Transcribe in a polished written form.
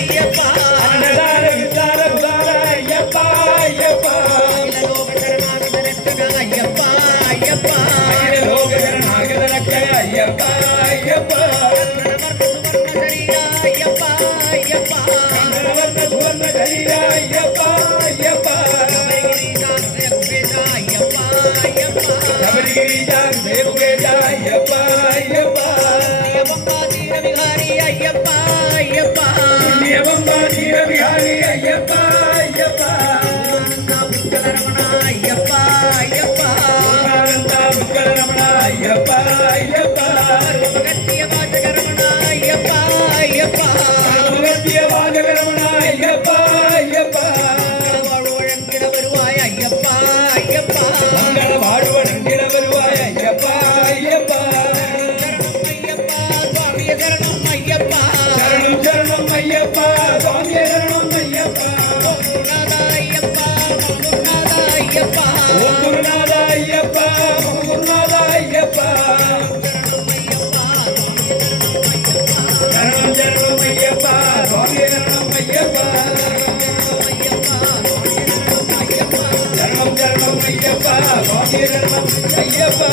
ஐயப்பா அன்னதான விசார உதார ஐயப்பா ஐயப்பா ஐயப்பா ஐயப்பா அகில லோக கருணாகர ரட்சக ஐயப்பா ஐயப்பா ஐயப்பா ஐயப்பா கந்தரவர்ண சுவர்ண சரீர ஐயப்பா ஐயப்பா சபரிகிரிஜா தேவுகேஜா ஐயப்பா ஐயப்பா ஐயப்பா ஐயப்பா புண்ணியவம்பா தீரவிஹாரி ஐயப்பா ஐயப்பா ஐயப்பா ஐயப்பா ஆனந்தா முக்கலரமணா ஐயப்பா ஐயப்பா அகத்திய வாசகரமணா ஐயப்பா ஐயப்பா அகத்திய வாசகரமணா ஐயப்பா ஐயப்பா வாழ்வழங்கிட வருவாய் ஐயப்பா ஐயப்பா மங்கள வாழ்வணங்கிட வருவாய் ஐயப்பா ஐயப்பா சரணம் ஐயப்பா சரணம் சரணம் ஐயப்பா சுவாமியே சரணம் ஐயப்பா ஐயப்பா ஓம் குருநாதா ஐயப்பா ஓம் குருநாதா ஐயப்பா சரணம் சரணம் ஐயப்பா சுவாமியே சரணம் ஐயப்பா சரணம் சரணம் ஐயப்பா சுவாமியே சரணம் ஐயப்பா